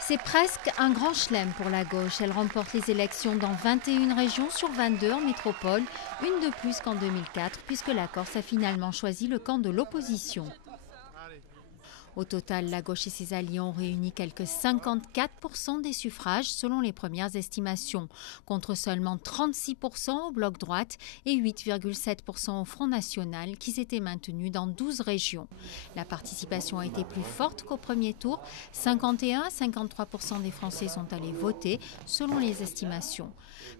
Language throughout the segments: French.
C'est presque un grand chelem pour la gauche. Elle remporte les élections dans 21 régions sur 22 en métropole, une de plus qu'en 2004, puisque la Corse a finalement choisi le camp de l'opposition. Au total, la gauche et ses alliés ont réuni quelques 54% des suffrages selon les premières estimations, contre seulement 36% au bloc droite et 8,7% au Front National qui s'était maintenu dans 12 régions. La participation a été plus forte qu'au premier tour. 51 à 53% des Français sont allés voter selon les estimations.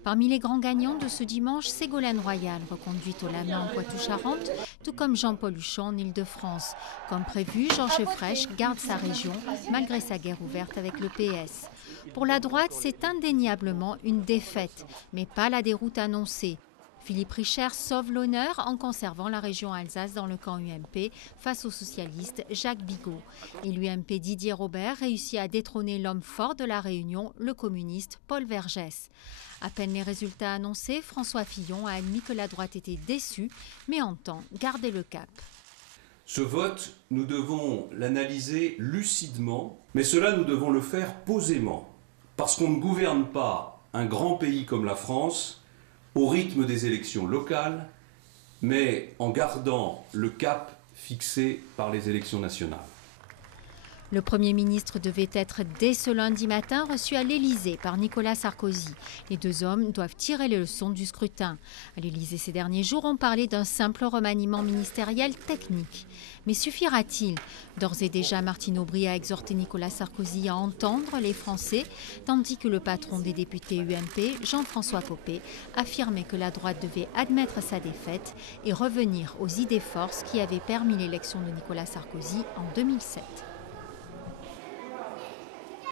Parmi les grands gagnants de ce dimanche, Ségolène Royal, reconduite au Laman en Poitou-Charentes, tout comme Jean-Paul Huchon en Île-de-France. Comme prévu, Georges Frêche garde sa région malgré sa guerre ouverte avec le PS. Pour la droite, c'est indéniablement une défaite, mais pas la déroute annoncée. Philippe Richert sauve l'honneur en conservant la région Alsace dans le camp UMP face au socialiste Jacques Bigot. Et l'UMP Didier Robert réussit à détrôner l'homme fort de la Réunion, le communiste Paul Vergès. À peine les résultats annoncés, François Fillon a admis que la droite était déçue, mais entend garder le cap. Ce vote, nous devons l'analyser lucidement, mais cela nous devons le faire posément, parce qu'on ne gouverne pas un grand pays comme la France au rythme des élections locales, mais en gardant le cap fixé par les élections nationales. Le Premier ministre devait être dès ce lundi matin reçu à l'Élysée par Nicolas Sarkozy. Les deux hommes doivent tirer les leçons du scrutin. À l'Élysée ces derniers jours, on parlait d'un simple remaniement ministériel technique. Mais suffira-t-il? D'ores et déjà, Martine Aubry a exhorté Nicolas Sarkozy à entendre les Français, tandis que le patron des députés UMP, Jean-François Copé, affirmait que la droite devait admettre sa défaite et revenir aux idées forces qui avaient permis l'élection de Nicolas Sarkozy en 2007.